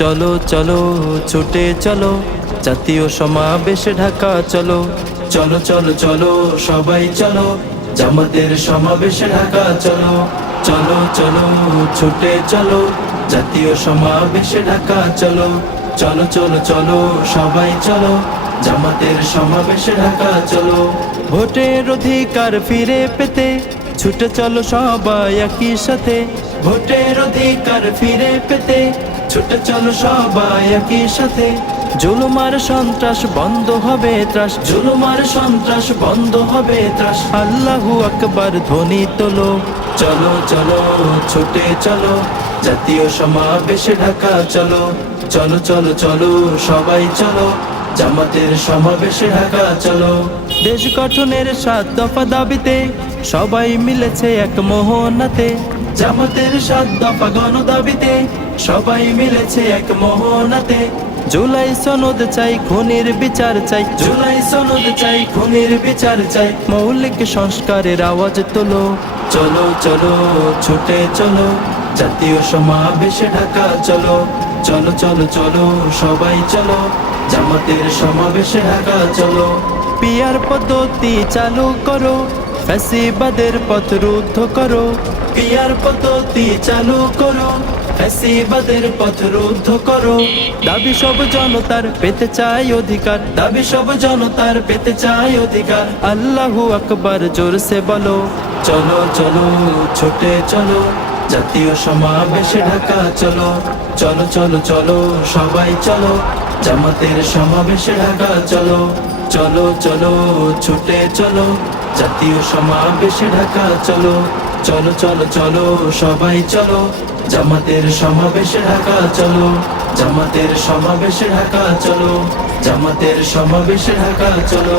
চলো চলো, ছুটে চলো, জাতীয় সমাবেশে ঢাকা চলো। চলো চলো চলো, সবাই চলো, জামাতের সমাবেশে ঢাকা চলো। চলো চলো, ছুটে চলো, জাতীয় সমাবেশে ঢাকা চলো। চলো চলো চলো, সবাই চলো, জামাতের সমাবেশে ঢাকা চলো। ভোটের অধিকার ফিরে পেতে, ছুটে চলো সবাই একই সাথে ভোটের অধিকার ফিরে পেতে। ছুটে চলো সবাই একই সাথে। জুলুমার সন্ত্রাস বন্ধ হবে ত্রাস। জুলুমার সন্ত্রাস বন্ধ হবে ত্রাস। আল্লাহু আকবার ধ্বনি তোলো। চলো চলো, ছুটে চলো। জাতীয় সমাবেশে ঢাকা চলো। চলো চলো চলো, সবাই চলো। জামাতের সমাবেশে ঢাকা চলো। দেশ গঠনের সাত দফা দাবিতে সবাই মিলেছে এক মোহনাতে। জামাতের সাত দফা গণ দাবিতে সবাই মিলেছে এক মোহনাতে। জুলাই সনদ চাই, খুনির বিচার চাই। জুলাই সনদ চাই, খুনির বিচার চাই। মৌলিক সংস্কারের আওয়াজ তোলো। চলো চলো, ছুটে চলো। জাতীয় সমাবেশে ঢাকা চলো। চলো চলো চলো, সবাই চলো। জামাতের সমাবেশে ঢাকা চলো। পিয়ার পদ্ধতি চালু করো। ফ্যাসিবাদের পথ রুদ্ধ করো। পিয়ার পদ্ধতি চালু করো। ফ্যাসিবাদের পথ রুদ্ধ করো। দাবি সব জনতার পেতে চাই অধিকার। দাবি সব জনতার পেতে চাই অধিকার। আল্লাহু আকবার জোরসে বলো, চলো চলো, ছুটে চলো। জাতীয় সমাবেশে ঢাকা চলো। চলো চলো চলো, সবাই চলো। জামাতের সমাবেশে ঢাকা চলো। চলো চলো, ছুটে চলো। জাতীয় সমাবেশে ঢাকা, চলো চলো চলো চলো, সবাই চলো। জামাতের সমাবেশে ঢাকা, চলো, জামাতের সমাবেশে ঢাকা, চলো। জামাতের সমাবেশে ঢাকা, চলো।